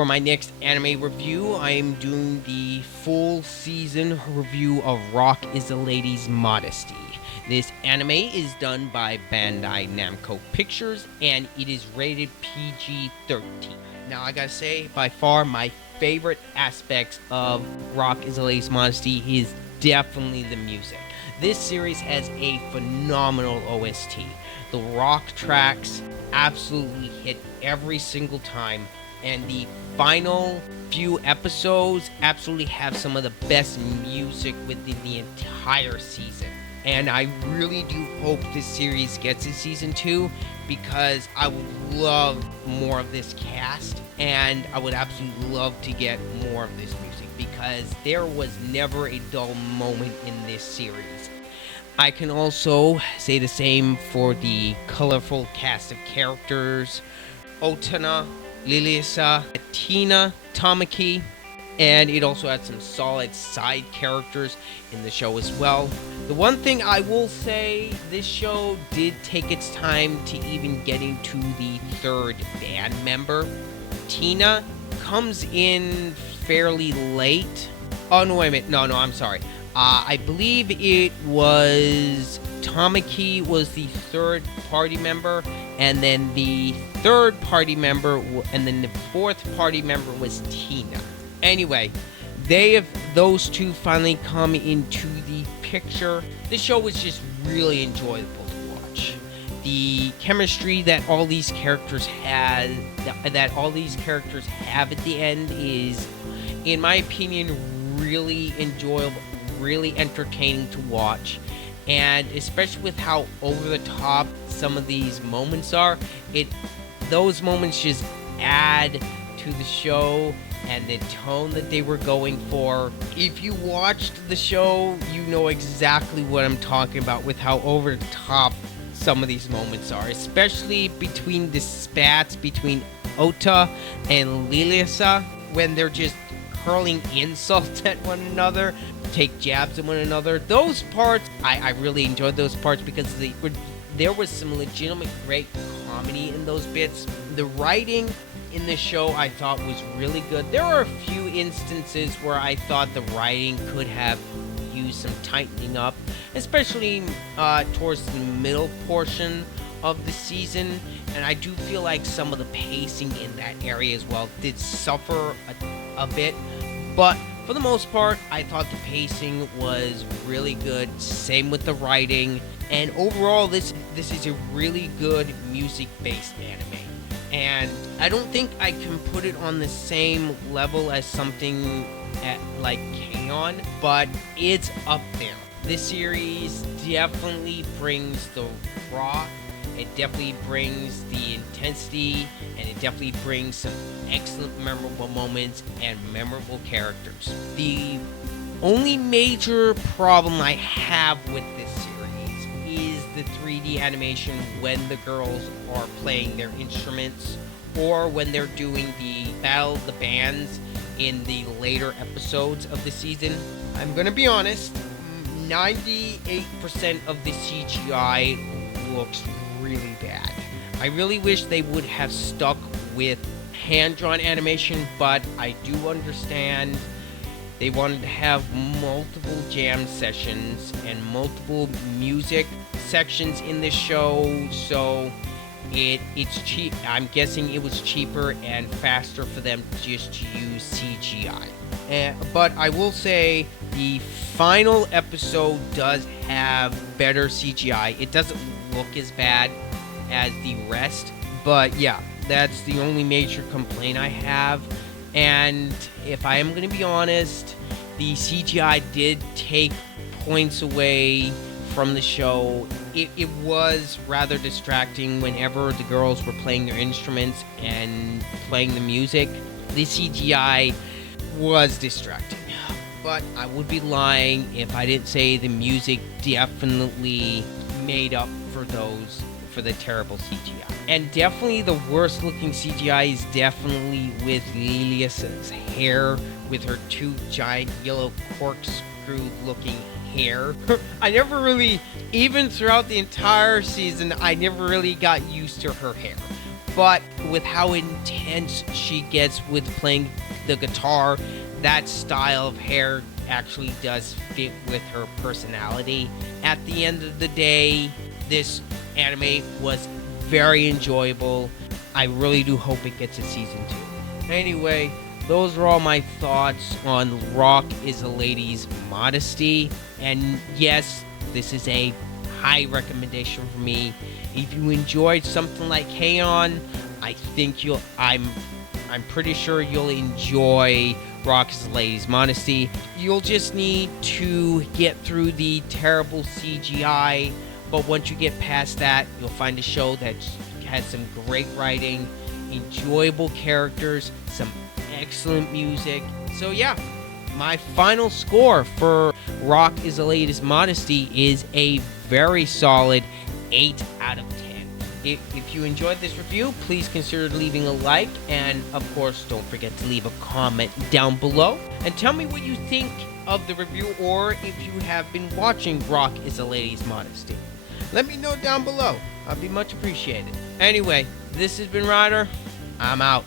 For my next anime review, I am doing the full season review of Rock is a Lady's Modesty. This anime is done by Bandai Namco Pictures and it is rated PG-13. Now I gotta say, by far my favorite aspects of Rock is a Lady's Modesty is definitely the music. This series has a phenomenal OST. The rock tracks absolutely hit every single time, and the final few episodes absolutely have some of the best music within the entire season. And I really do hope this series gets a season 2 because I would love more of this cast and I would absolutely love to get more of this music because there was never a dull moment in this series. I can also say the same for the colorful cast of characters: Otana, Lilisa, Tina, Tamaki, and it also had some solid side characters in the show as well. The one thing I will say, this show did take its time to even get into the third band member. Tina comes in fairly late. Oh, no, wait a minute. No, I'm sorry. I believe it was Tamaki was the third party member, and then the third party member, and then the fourth party member was Tina. Anyway, those two finally come into the picture. The show was just really enjoyable to watch. The chemistry that all these characters have at the end is, in my opinion, really enjoyable, really entertaining to watch. And especially with how over the top some of these moments are, those moments just add to the show and the tone that they were going for. If you watched the show, you know exactly what I'm talking about with how over the top some of these moments are, especially between the spats between Ota and Lilisa when they're just hurling insults at one another, take jabs at one another. Those parts, I really enjoyed those parts because there was some legitimate great comedy in those bits. The writing in the show I thought was really good. There are a few instances where I thought the writing could have used some tightening up, especially towards the middle portion of the season, and I do feel like some of the pacing in that area as well did suffer a bit, but for the most part I thought the pacing was really good. Same with the writing, and overall this is a really good music-based anime, and I don't think I can put it on the same level as something like K-On!, but it's up there. This series definitely brings the raw, it definitely brings the intensity, and it definitely brings some excellent memorable moments and memorable characters. The only major problem I have with this series is the 3D animation when the girls are playing their instruments or when they're doing the Battle of the Bands in the later episodes of the season. I'm gonna be honest, 98% of the CGI looks really bad. I really wish they would have stuck with hand-drawn animation, but I do understand they wanted to have multiple jam sessions and multiple music sections in the show, so it's cheap. I'm guessing it was cheaper and faster for them just to use CGI. But I will say the final episode does have better CGI. It doesn't look as bad as the rest, but yeah, that's the only major complaint I have. And if I am going to be honest, the CGI did take points away from the show. It was rather distracting whenever the girls were playing their instruments and playing the music. The CGI was distracting, but I would be lying if I didn't say the music definitely made up for the terrible CGI. And definitely the worst looking CGI is definitely with Lilia's hair, with her two giant yellow corkscrew looking hair. I never really, even throughout the entire season, I never really got used to her hair. but with how intense she gets with playing the guitar, that style of hair actually does fit with her personality. At the end of the day, this anime was very enjoyable. I really do hope it gets a season 2. Anyway, those are all my thoughts on Rock is a Lady's Modesty. And yes, this is a high recommendation for me. If you enjoyed something like Heion, I think I'm pretty sure you'll enjoy Rock is a Lady's Modesty. You'll just need to get through the terrible CGI, but once you get past that, you'll find a show that has some great writing, enjoyable characters, some excellent music. So yeah, my final score for Rock is a Lady's Modesty is a very solid 8 out of 10. If you enjoyed this review, please consider leaving a like, and of course don't forget to leave a comment down below and tell me what you think of the review, or if you have been watching Rock is a Lady's Modesty. Let me know down below. I'd be much appreciated. Anyway, this has been Ryder. I'm out.